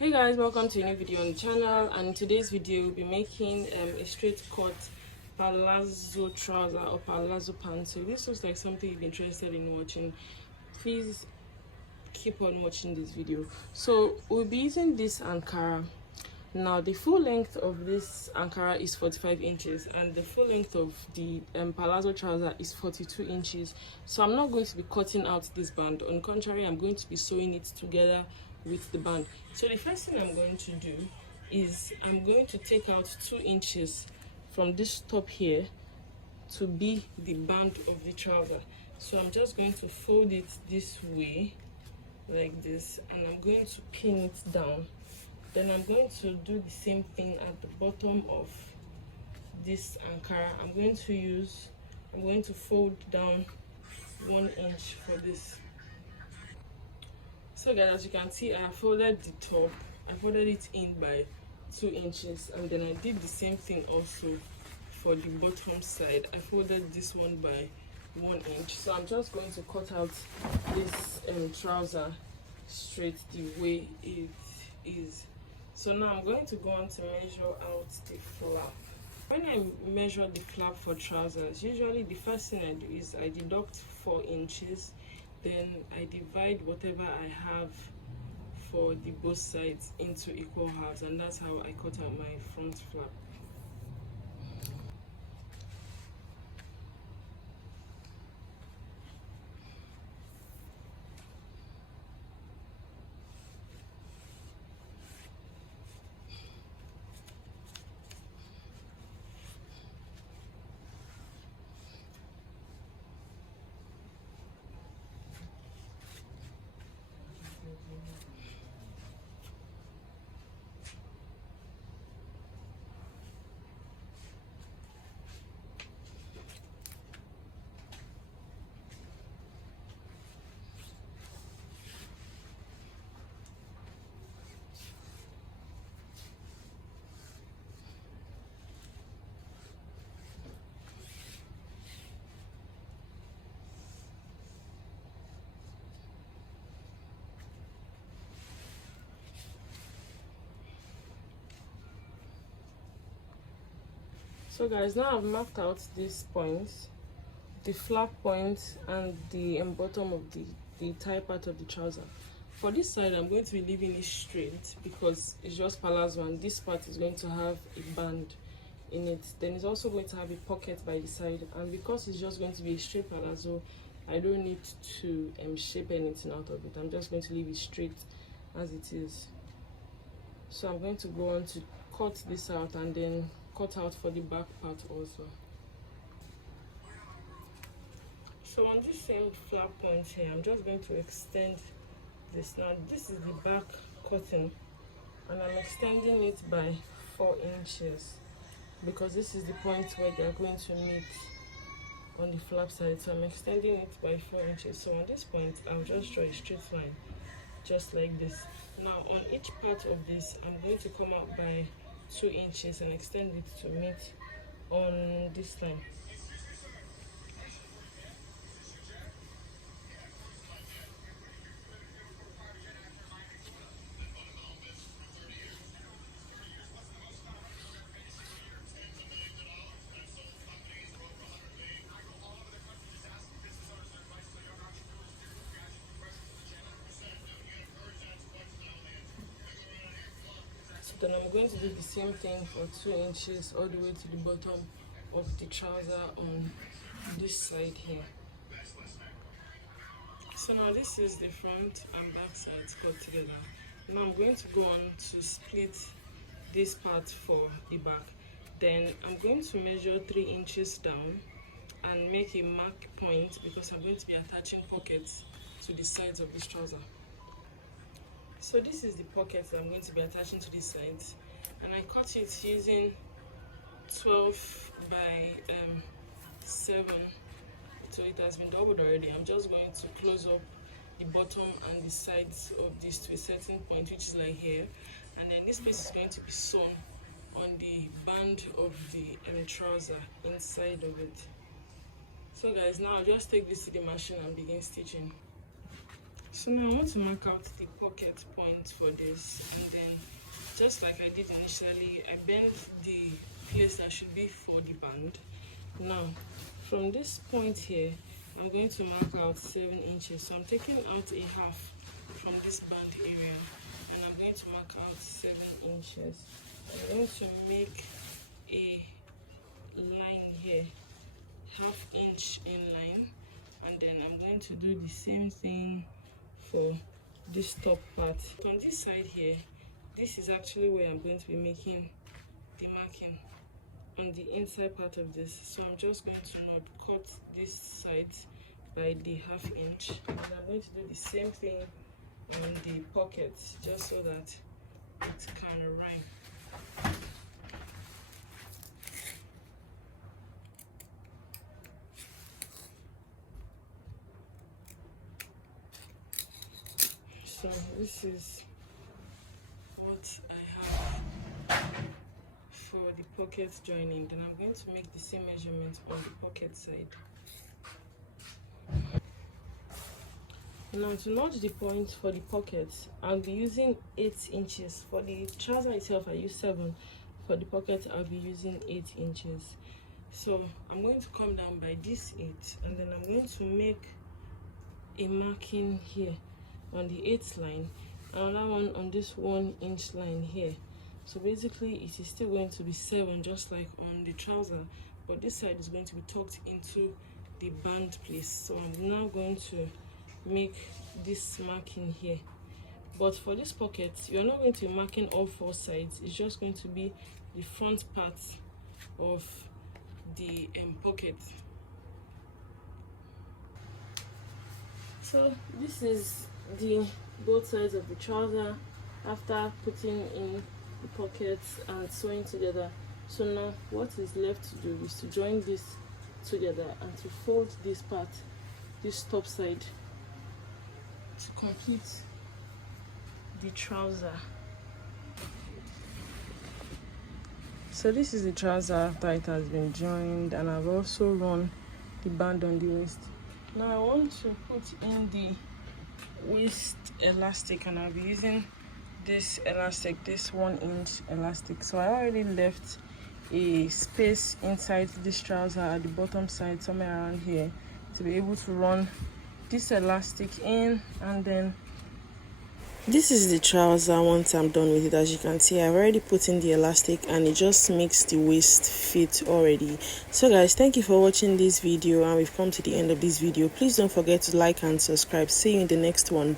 Hey guys, welcome to a new video on the channel, and in today's video we'll be making a straight cut palazzo trouser or palazzo pants. So this looks like something you've been interested in watching. Please keep on watching this video. So we'll be using this Ankara. Now the full length of this Ankara is 45 inches and the full length of the palazzo trouser is 42 inches. So I'm not going to be cutting out this band. On the contrary, I'm going to be sewing it together with the band. So the first thing I'm going to do is I'm going to take out 2 inches from this top here to be the band of the trouser. So I'm just going to fold it this way like this, and I'm going to pin it down. Then I'm going to do the same thing at the bottom of this Ankara. I'm going to fold down 1 inch for this. So guys, as you can see, I folded the top, I folded it in by 2 inches, and then I did the same thing also for the bottom side. I folded this one by 1 inch. So I'm just going to cut out this trouser straight the way it is. So now I'm going to go on to measure out the flap. When I measure the flap for trousers, usually the first thing I do is I deduct 4 inches, then I divide whatever I have for the both sides into equal halves, and that's how I cut out my front flap. So guys, now I've marked out these points, the flap point and the bottom of the tie part of the trouser. For this side, I'm going to be leaving it straight because it's just palazzo, and this part is going to have a band in it. Then it's also going to have a pocket by the side, and because it's just going to be a straight palazzo, I don't need to shape anything out of it. I'm just going to leave it straight as it is. So I'm going to go on to cut this out and then cut out for the back part also. So on this same flap point here, I'm just going to extend this. Now this is the back cutting, and I'm extending it by 4 inches because this is the point where they're going to meet on the flap side. So I'm extending it by 4 inches. So on this point, I'll just draw a straight line just like this. Now on each part of this, I'm going to come out by 2 inches and extend it to meet on this line. Then I'm going to do the same thing for 2 inches all the way to the bottom of the trouser on this side here. So now this is the front and back sides cut together. Now I'm going to go on to split this part for the back. Then I'm going to measure 3 inches down and make a mark point because I'm going to be attaching pockets to the sides of this trouser. So this is the pocket that I'm going to be attaching to the sides, and I cut it using 12 by 7, so it has been doubled already. I'm just going to close up the bottom and the sides of this to a certain point, which is like here, and then this piece is going to be sewn on the band of the trouser inside of it. So guys, now I'll just take this to the machine and begin stitching. So now I want to mark out the pocket point for this, and then just like I did initially, I bend the place that should be for the band. Now from this point here, I'm going to mark out 7 inches. So I'm taking out a half from this band area, and I'm going to mark out 7 inches. I'm going to make a line here, half-inch inline, and then I'm going to do the same thing for this top part. On this side here, this is actually where I'm going to be making the marking on the inside part of this. So I'm just going to not cut this side by the half-inch, and I'm going to do the same thing on the pocket, just so that it can rhyme. So this is what I have for the pocket joining. Then I'm going to make the same measurement on the pocket side. Now to notch the point for the pocket, I'll be using 8 inches. For the trouser itself, I use 7. For the pocket, I'll be using 8 inches. So I'm going to come down by this 8, and then I'm going to make a marking here on the 8th line, another one on this 1-inch line here. So basically it is still going to be 7, just like on the trouser, but this side is going to be tucked into the band place. So I'm now going to make this marking here. But for this pocket, you're not going to be marking all 4 sides. It's just going to be the front part of the pocket. So this is the both sides of the trouser after putting in the pockets and sewing together. So now what is left to do is to join this together and to fold this part, this top side, to complete the trouser. So this is the trouser after it has been joined, and I've also run the band on the waist. Now I want to put in the waist elastic, and I'll be using this elastic, this 1-inch elastic. So I already left a space inside this trouser at the bottom side, somewhere around here, to be able to run this elastic in. And then this is the trouser once I'm done with it. As you can see, I've already put in the elastic, and it just makes the waist fit already. So guys, thank you for watching this video, and we've come to the end of this video. Please don't forget to like and subscribe. See you in the next one.